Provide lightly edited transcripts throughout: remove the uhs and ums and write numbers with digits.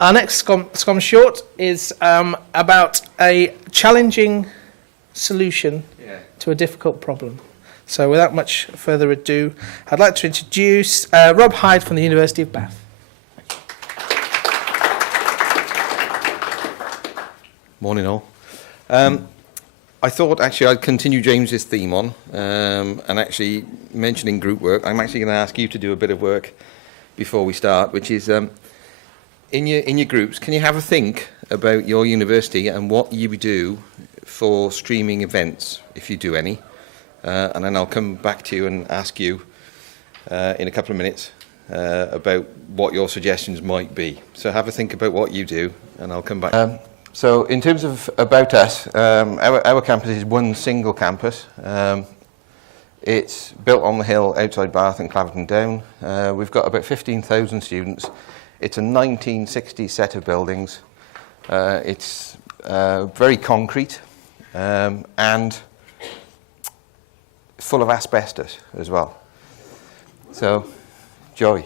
Our next Schoms short is about a challenging solution to a difficult problem. So without much further ado, I'd like to introduce Rob Hyde from the University of Bath. Morning all. I thought actually I'd continue James's theme on and actually mentioning group work. I'm actually going to ask you to do a bit of work before we start, which is in your groups, can you have a think about your university and what you do for streaming events, if you do any, and then I'll come back to you and ask you in a couple of minutes about what your suggestions might be. So have a think about what you do, and I'll come back. So in terms of about us, our campus is one single campus. It's built on the hill outside Bath and Claverton Down. We've got about 15,000 students. It's a 1960 set of buildings. It's very concrete and full of asbestos as well. So, joy.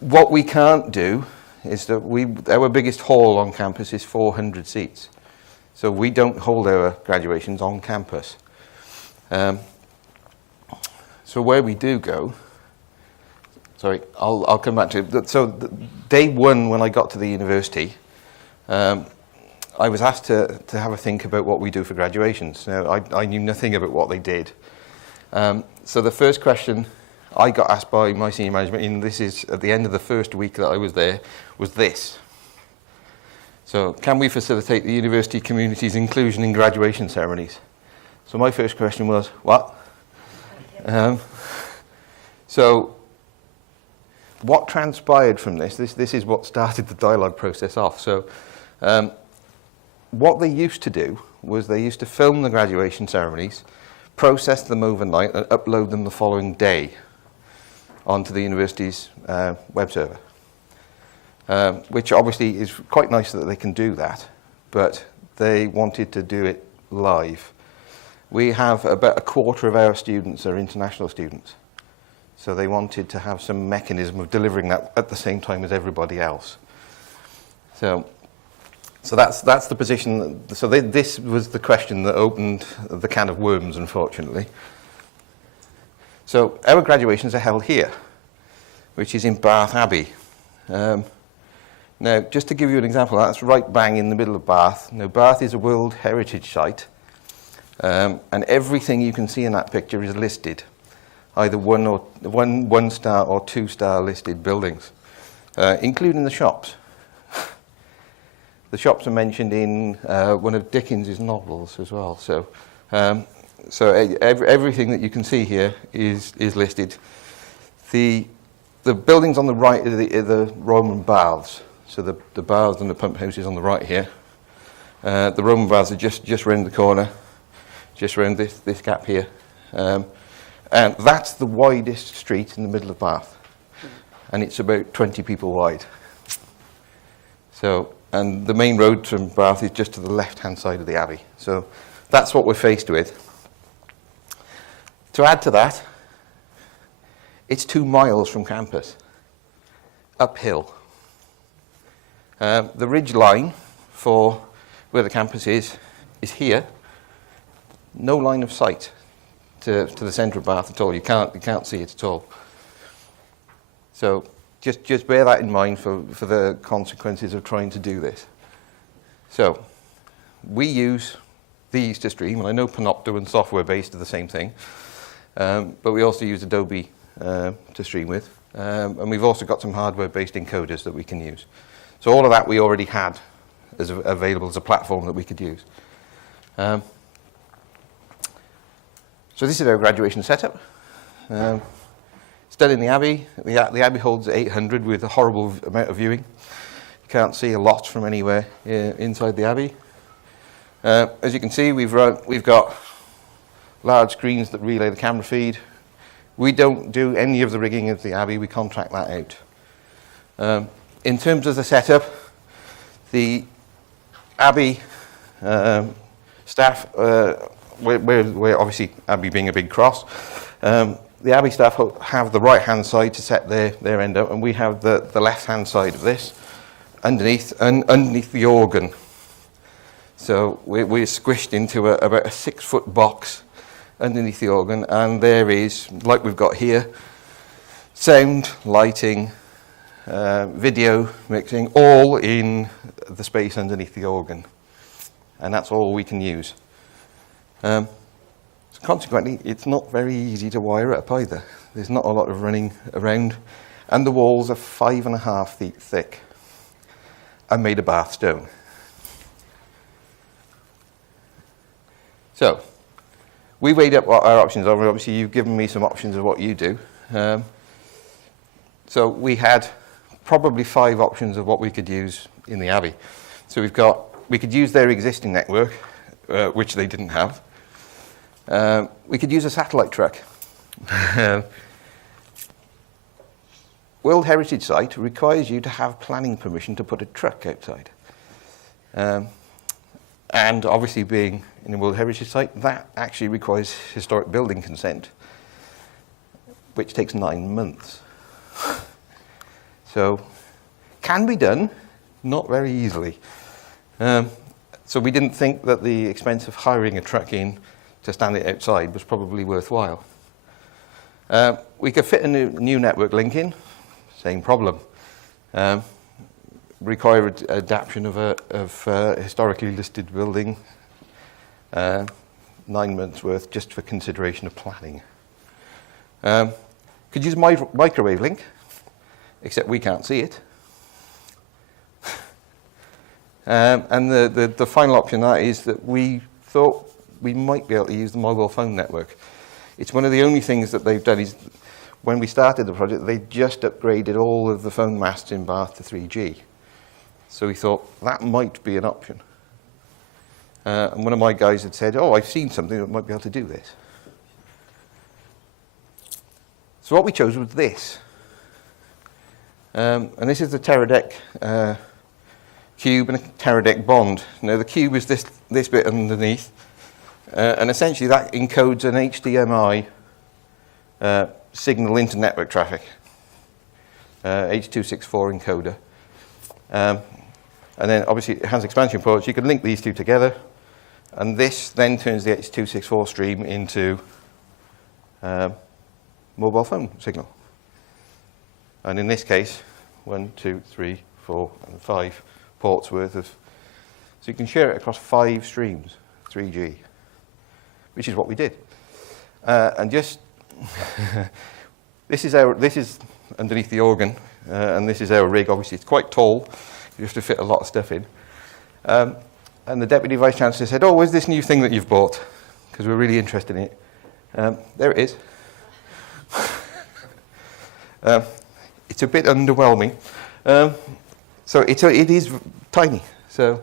What we can't do is that our biggest hall on campus is 400 seats. So we don't hold our graduations on campus. So where we do go, sorry, I'll come back to it. So day one when I got to the university, I was asked to have a think about what we do for graduations. Now, I knew nothing about what they did. So the first question I got asked by my senior management, and this is at the end of the first week that I was there, was this. So, can we facilitate the university community's inclusion in graduation ceremonies? So my first question was, what? So, what transpired from this is what started the dialogue process off. So, what they used to do was they used to film the graduation ceremonies, process them overnight, and upload them the following day onto the university's web server, which obviously is quite nice that they can do that, but they wanted to do it live. We have about a quarter of our students are international students, so they wanted to have some mechanism of delivering that at the same time as everybody else. So that's the position. So this was the question that opened the can of worms, unfortunately. So our graduations are held here, which is in Bath Abbey. Now, just to give you an example, that's right bang in the middle of Bath. Now, Bath is a World Heritage Site, and everything you can see in that picture is listed, either one star or 2-star listed buildings, including the shops. The shops are mentioned in one of Dickens's novels as well. So everything that you can see here is listed. The buildings on the right are the Roman baths. So the baths and the pump house is on the right here. The Roman baths are just round the corner, just round this gap here. And that's the widest street in the middle of Bath. And it's about 20 people wide. So, and the main road from Bath is just to the left-hand side of the Abbey. So that's what we're faced with. To add to that, it's 2 miles from campus, uphill. The ridge line for where the campus is here. No line of sight to the centre of Bath at all. You can't see it at all. So just bear that in mind for the consequences of trying to do this. So we use these to stream, and I know Panopto and software-based are the same thing, but we also use Adobe to stream with, and we've also got some hardware-based encoders that we can use. So all of that we already had as available as a platform that we could use. So this is our graduation setup. Still in the Abbey. The Abbey holds 800 with a horrible amount of viewing. You can't see a lot from anywhere inside the Abbey. As you can see, we've got large screens that relay the camera feed. We don't do any of the rigging of the Abbey. We contract that out. In terms of the setup, the Abbey staff, we're obviously Abbey being a big cross. The Abbey staff have the right-hand side to set their end up, and we have the left-hand side of this. underneath the organ. So we're squished into about a 6-foot box underneath the organ, and there is, like we've got here, sound, lighting, video mixing, all in the space underneath the organ. And that's all we can use. So consequently, it's not very easy to wire up either. There's not a lot of running around, and the walls are 5.5 feet thick and made of bath stone. So, we weighed up what our options are. Obviously, you've given me some options of what you do. So we had probably 5 options of what we could use in the Abbey. So we could use their existing network, which they didn't have. We could use a satellite truck. World Heritage Site requires you to have planning permission to put a truck outside. And obviously being in a World Heritage Site, that actually requires historic building consent, which takes 9 months. So, can be done, not very easily. So we didn't think that the expense of hiring a truck in to stand it outside was probably worthwhile. We could fit a new network link in, same problem. Required adaptation of a historically listed building, 9 months worth just for consideration of planning. Could use microwave link, except we can't see it. And the final option that is that we thought we might be able to use the mobile phone network. It's one of the only things that they've done is when we started the project, they just upgraded all of the phone masts in Bath to 3G. So we thought that might be an option. And one of my guys had said, oh, I've seen something that might be able to do this. So what we chose was this. And this is the Teradek cube and a Teradek bond. Now the cube is this bit underneath. And essentially that encodes an HDMI signal into network traffic. H.264 encoder. And then obviously it has expansion ports. You can link these two together. And this then turns the H.264 stream into mobile phone signal. And in this case, 1, 2, 3, 4, and 5 ports worth of. So you can share it across 5 streams, 3G, which is what we did. And just this is underneath the organ, and this is our rig. Obviously, it's quite tall. You have to fit a lot of stuff in. And the Deputy Vice Chancellor said, oh, where's this new thing that you've bought? Because we're really interested in it. There it is. It's a bit underwhelming. So it is tiny. So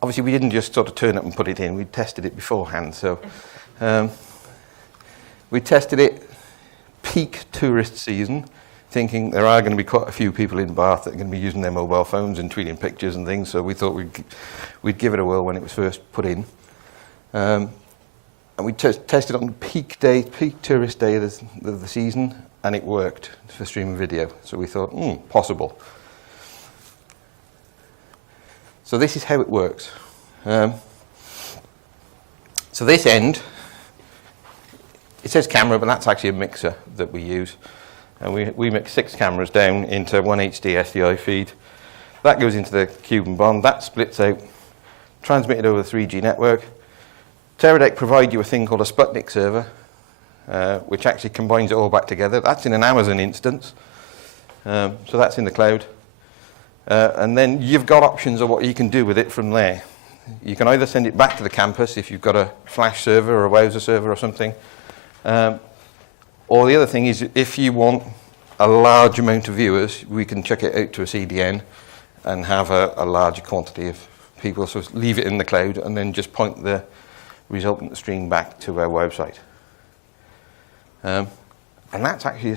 obviously we didn't just sort of turn up and put it in. We tested it beforehand. So we tested it peak tourist season, thinking there are going to be quite a few people in Bath that are going to be using their mobile phones and tweeting pictures and things. So we thought we'd give it a whirl when it was first put in. And we tested on peak tourist day of the season, and it worked for streaming video. So we thought, possible. So this is how it works. So this end, it says camera, but that's actually a mixer that we use. And we mix 6 cameras down into one HD SDI feed. That goes into the cube and bond. That splits out, transmitted over the 3G network. Teradek provide you a thing called a Sputnik server, which actually combines it all back together. That's in an Amazon instance. So that's in the cloud. And then you've got options of what you can do with it from there. You can either send it back to the campus if you've got a flash server or a Wowzer server or something. Or the other thing is, if you want a large amount of viewers, we can chuck it out to a CDN and have a larger quantity of people. So leave it in the cloud and then just point the resultant stream back to our website. And that's actually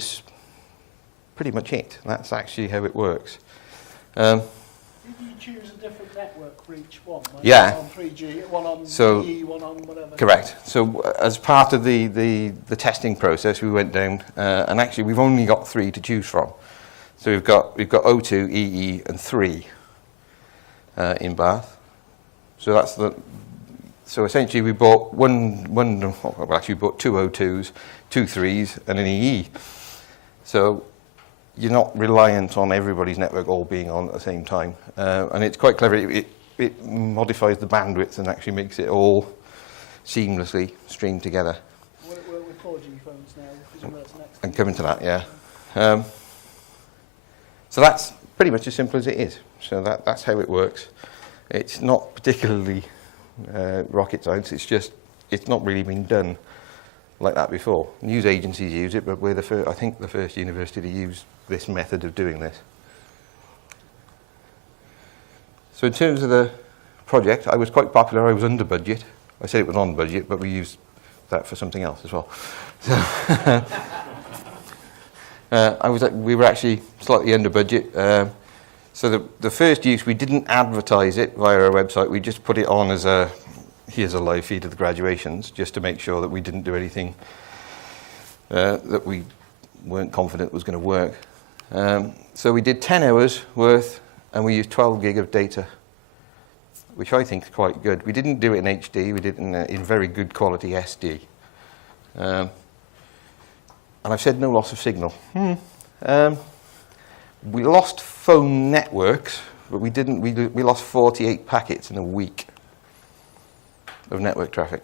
pretty much it. That's actually how it works. Did you choose a different network for each one? Like Yeah. One on 3G, one on So, E, one on whatever? Correct. So as part of the testing process, we went down, and actually we've only got 3 to choose from. So we've got O2, EE, and 3 in Bath. So essentially we bought we bought two O2s, two 3s, and an EE. So you're not reliant on everybody's network all being on at the same time. And it's quite clever. It modifies the bandwidth and actually makes it all seamlessly streamed together. We're with 4G phones now. That's next. And coming to that, yeah. So that's pretty much as simple as it is. So that's how it works. It's not particularly rocket science. It's not really been done like that before. News agencies use it, but we're I think the first university to use this method of doing this. So in terms of the project, I was quite popular. I was under budget. I said it was on budget, but we used that for something else as well. So we were actually slightly under budget. So the first use, we didn't advertise it via our website. We just put it on as here's a live feed of the graduations, just to make sure that we didn't do anything that we weren't confident was going to work. So we did 10 hours worth, and we used 12 gig of data, which I think is quite good. We didn't do it in HD. We did it in very good quality SD. And I've said no loss of signal. We lost phone networks, but we didn't. We lost 48 packets in a week of network traffic,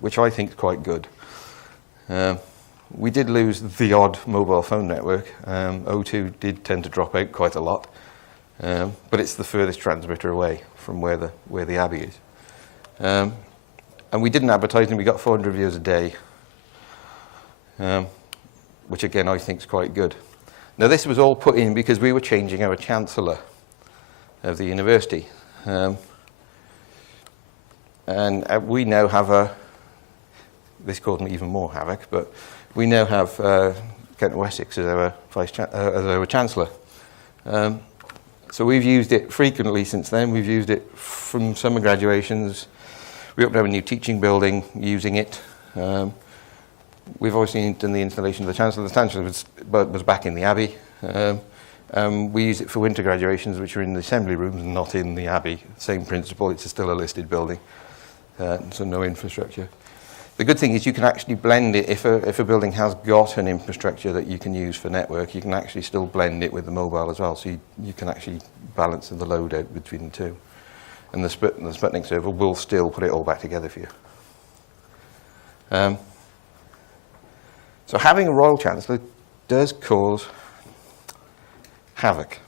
which I think is quite good. We did lose the odd mobile phone network. O2 did tend to drop out quite a lot, but it's the furthest transmitter away from where the Abbey is. And we didn't advertise, and we got 400 views a day, which again I think is quite good. Now this was all put in because we were changing our Chancellor of the university. And we now have this caused me even more havoc, but we now have Kent Wessex as our Chancellor. So we've used it frequently since then. We've used it from summer graduations. We opened up a new teaching building using it. We've obviously done the installation of the Chancellor. The Chancellor was back in the Abbey. We use it for winter graduations, which are in the assembly rooms and not in the Abbey. Same principle, it's still a listed building, so no infrastructure. The good thing is you can actually blend it. If a building has got an infrastructure that you can use for network, you can actually still blend it with the mobile as well, so you can actually balance the load out between the two. And the Sputnik server will still put it all back together for you. So having a Royal Chancellor does cause havoc,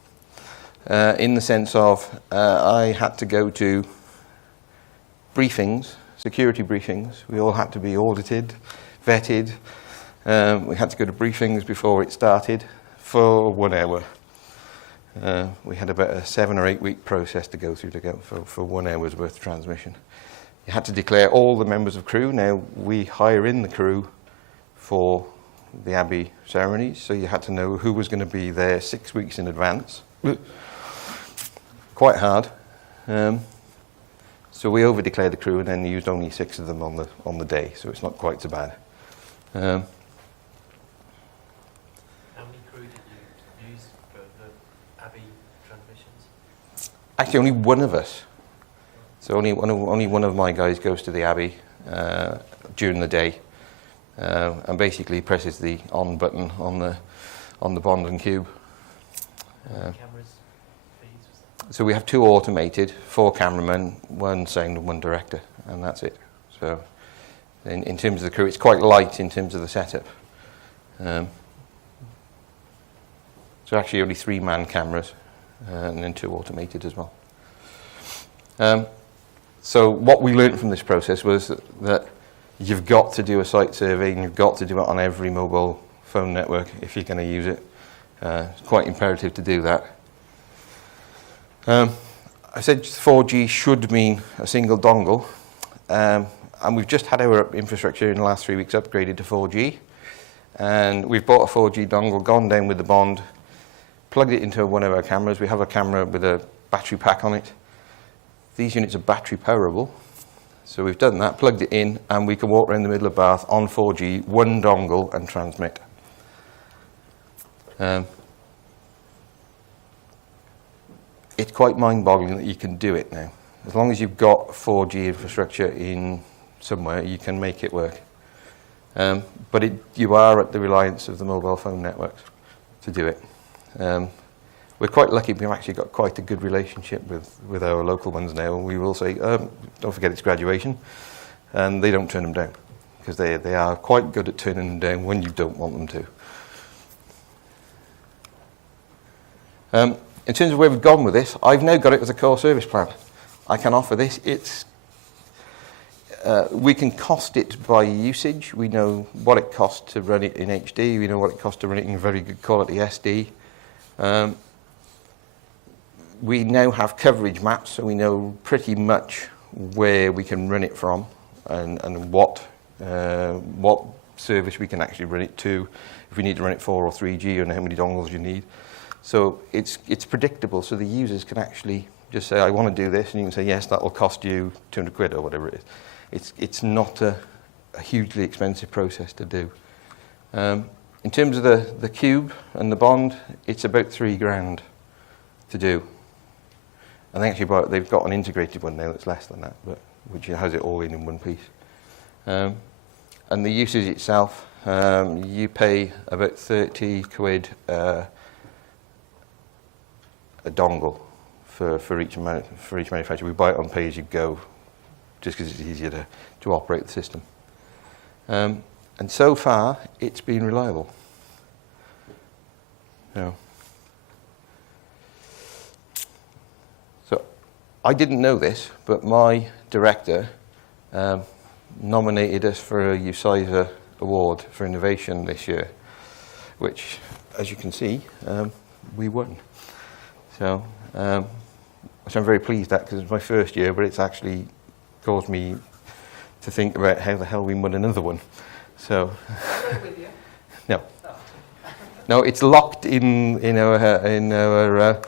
in the sense of I had to go to briefings, security briefings. We all had to be audited, vetted. We had to go to briefings before it started for 1 hour. We had about a 7 or 8 week process to go through for 1 hour's worth of transmission. You had to declare all the members of crew. Now we hire in the crew for the Abbey ceremonies, so you had to know who was going to be there 6 weeks in advance. Quite hard. So we over-declared the crew and then used only 6 of them on the day, so it's not quite so bad. How many crew did you use for the Abbey transmissions? Actually, only one of us. So only one of my guys goes to the Abbey during the day. And basically presses the on button on the Bond and Cube. Cameras, feeds, was that? So we have 2 automated, 4 cameramen, 1 sound and 1 director, and that's it. So in terms of the crew, it's quite light in terms of the setup. So actually only 3-man cameras, and then 2 automated as well. So what we learned from this process was that you've got to do a site survey, and you've got to do it on every mobile phone network if you're going to use it. It's quite imperative to do that. I said 4G should mean a single dongle, and we've just had our infrastructure in the last 3 weeks upgraded to 4G, and we've bought a 4G dongle, gone down with the Bond, plugged it into one of our cameras. We have a camera with a battery pack on it. These units are battery powerable. So we've done that, plugged it in, and we can walk around the middle of Bath on 4G, 1 dongle, and transmit. it's quite mind-boggling that you can do it now. As long as you've got 4G infrastructure in somewhere, you can make it work. But you are at the reliance of the mobile phone networks to do it. We're quite lucky. We've actually got quite a good relationship with our local ones now. We will say, don't forget it's graduation, and they don't turn them down, because they are quite good at turning them down when you don't want them to. In terms of where we've gone with this, I've now got it as a core service plan. I can offer this. We can cost it by usage. We know what it costs to run it in HD. We know what it costs to run it in very good quality SD. We now have coverage maps, so we know pretty much where we can run it from and what service we can actually run it to, if we need to run it 4 or 3G, and how many dongles you need. So it's predictable, so the users can actually just say, I want to do this, and you can say, yes, that will cost you 200 quid or whatever it is. It's not a hugely expensive process to do. In terms of the cube and the bond, it's about £3,000 to do. I think actually they've got an integrated one now that's less than that, but which has it all in one piece. And the usage itself, you pay about 30 quid a dongle for each manufacturer. We buy it on pay-as-you-go, just because it's easier to operate the system. And so far, it's been reliable. So I didn't know this, but my director nominated us for a USISA award for innovation this year, which, as you can see, we won. So, which I'm very pleased at, because it's my first year, but it's actually caused me to think about how the hell we won another one. So, no, it's locked in our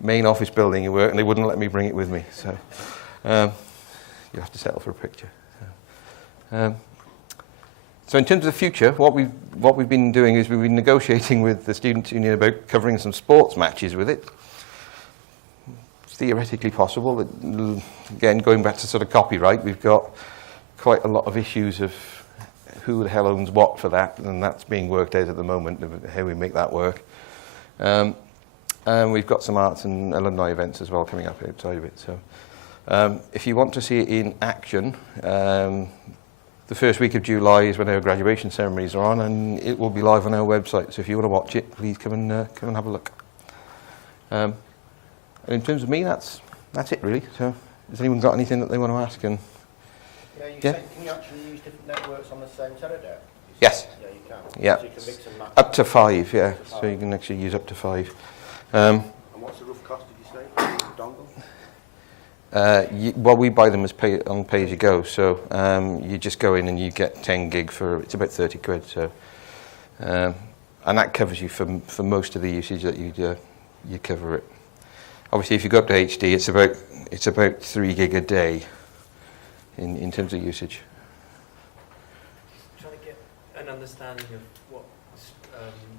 main office building at work, and they wouldn't let me bring it with me. So, you have to settle for a picture. So in terms of the future, what we've been doing is we've been negotiating with the Students' Union about covering some sports matches with it. It's theoretically possible. Again, going back to sort of copyright, we've got quite a lot of issues of who the hell owns what for that, and that's being worked out at the moment, how we make that work. And we've got some arts and alumni events as well coming up outside of it. So if you want to see it in action, the first week of July is when our graduation ceremonies are on, and it will be live on our website. So if you want to watch it, please come and have a look. And in terms of me, that's it really. So has anyone got anything that they want to ask? And Can you actually use different networks on the same teledeck? Yes. Yeah, you can. Yeah. So you can mix and match. Up to 5, yeah. So you can actually use up to 5. And what's the rough cost, did you say, for the dongle? Well, we buy them as pay-as-you-go. So you just go in and you get 10 gig it's about 30 quid. So, and that covers you for most of the usage that you cover it. Obviously, if you go up to HD, it's about 3 gig a day in terms of usage. Trying to get an understanding of what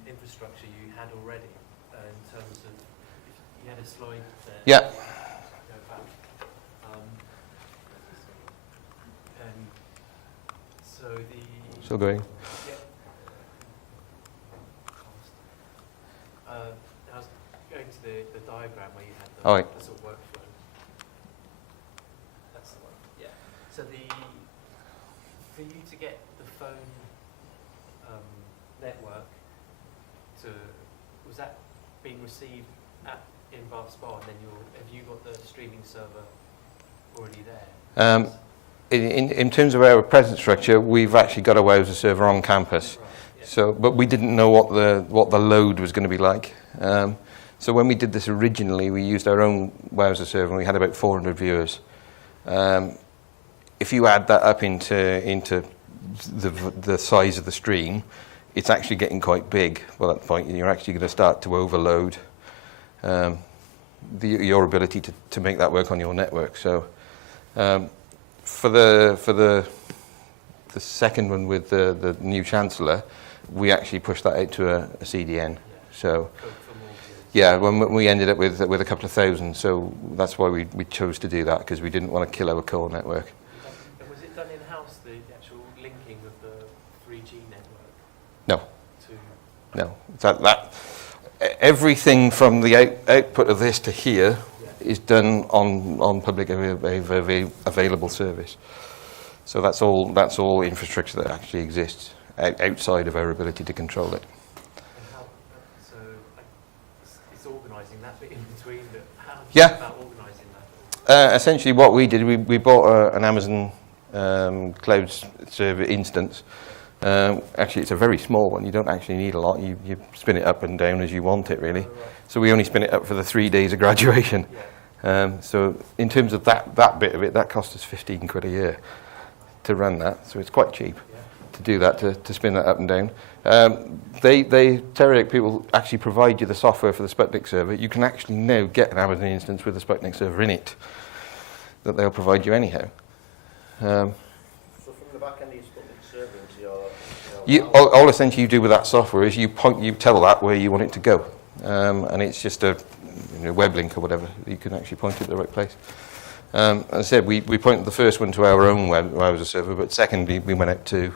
infrastructure you had already in terms of, you had a slide there. Yeah. Go back. And so Still going. Yeah. I was going to the diagram where you had the sort of workflow. That's the one. Yeah. So for you to get the phone network was that being received in Bath Spa, and then have you got the streaming server already there? In terms of our present structure, we've actually got a Wowser server on campus. Right, yeah. So, but we didn't know what the load was going to be like. So when we did this originally, we used our own Wowser server, and we had about 400 viewers. If you add that up into the size of the stream, it's actually getting quite big. Well, at that point, you're actually going to start to overload your ability to make that work on your network. So for the second one with the new chancellor, we actually pushed that out to a CDN. Yeah. So For more viewers. Yeah, when we ended up with a couple of thousand, so that's why we chose to do that, because we didn't want to kill our core network. And was it done in-house, the actual linking of the 3G network? No. To No, everything from the output of this to here is done on public available service. So that's all infrastructure that actually exists outside of our ability to control it. And how, so it's organising that bit in between. How do you Yeah. think about organising that? Essentially, what we did, we bought an Amazon cloud server instance. Actually, it's a very small one. You don't actually need a lot. You spin it up and down as you want it, really. Oh, right. So we only spin it up for the 3 days of graduation. Yeah. So in terms of that bit of it, that cost us 15 quid a year to run that. So it's quite cheap to do that, to spin that up and down. Teradek people actually provide you the software for the Sputnik server. You can actually now get an Amazon instance with a Sputnik server in it that they'll provide you anyhow. So from the back end of your Sputnik server into your... All essentially you do with that software is you tell that where you want it to go. And it's just a web link or whatever. You can actually point it to the right place. As I said, we pointed the first one to our own web browser server, but secondly, we went out to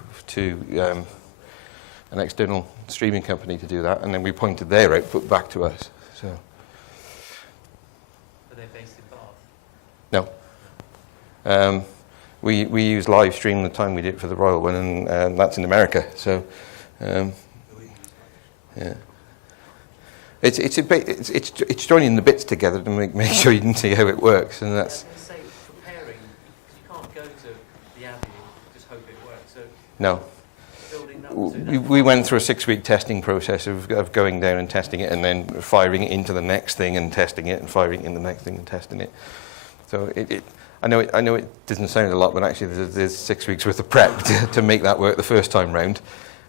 an external streaming company to do that, and then we pointed their output back to us. So. Are they based in Bath? No. We use live stream the time we did it for the Royal one, and that's in America. So, yeah. It's joining the bits together to make sure you can see how it works, and that's. I was going to say, preparing, because you can't go to the Abbey and just hope it works. So No. building up to We went through a 6-week testing process of going down and testing it, and then firing it into the next thing and testing it, and firing it in the next thing and testing it. So I know it doesn't sound a lot, but actually there's 6 weeks worth of prep to make that work the first time round.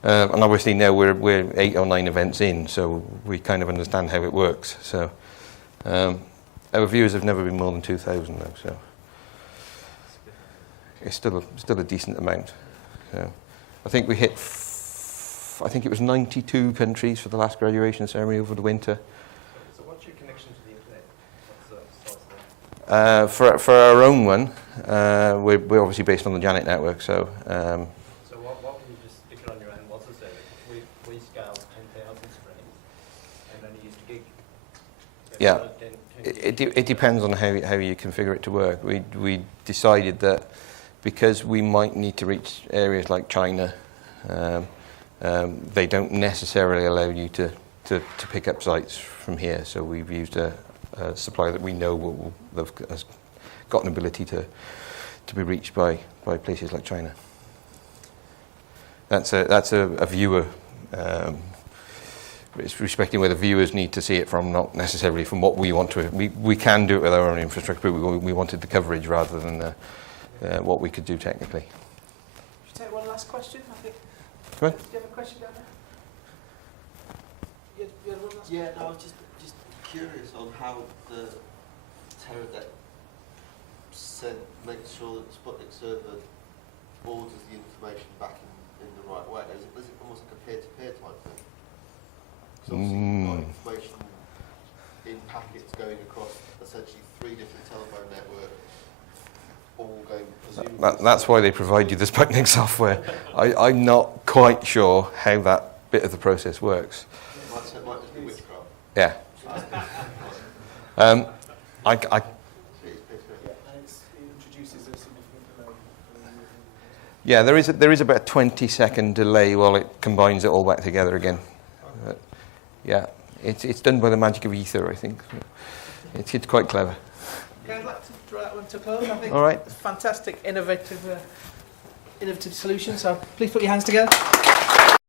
And obviously now we're 8 or 9 events in, so we kind of understand how it works. So our viewers have never been more than 2,000 though, so it's still a decent amount. So I think we hit, I think it was 92 countries for the last graduation ceremony over the winter. So what's your connection to the internet? What's the source there? For our own one, we're obviously based on the Janet network, so. So what when you just stick it on your own, what's the service? We scale 10,000 screens, and then you use a gig. Yeah. It depends on how you configure it to work. We decided that because we might need to reach areas like China, they don't necessarily allow you to pick up sites from here. So we've used a supplier that we know has got an ability to be reached by places like China. That's a viewer. It's respecting where the viewers need to see it from, not necessarily from what we want to. We can do it with our own infrastructure, but we wanted the coverage rather than what we could do technically. Should we take one last question? I think. Come on. Do you have a question down there? You had one last Yeah, no, I was just curious on how the Teradek makes sure that the Sputnik server orders the information back in the right way. Is it almost like a peer-to-peer type thing? Because obviously you've got information in packets going across essentially 3 different telephone networks, all going presumably... That's why they provide you the Sputnik software. I'm not quite sure how that bit of the process works. Might just be witchcraft. Yeah. And it introduces a significant delay. Yeah, there is about a 20-second delay while it combines it all back together again. Yeah, it's done by the magic of ether, I think. It's quite clever. Okay, I'd like to draw that one to close. I think All right. it's fantastic, innovative solution. So please put your hands together.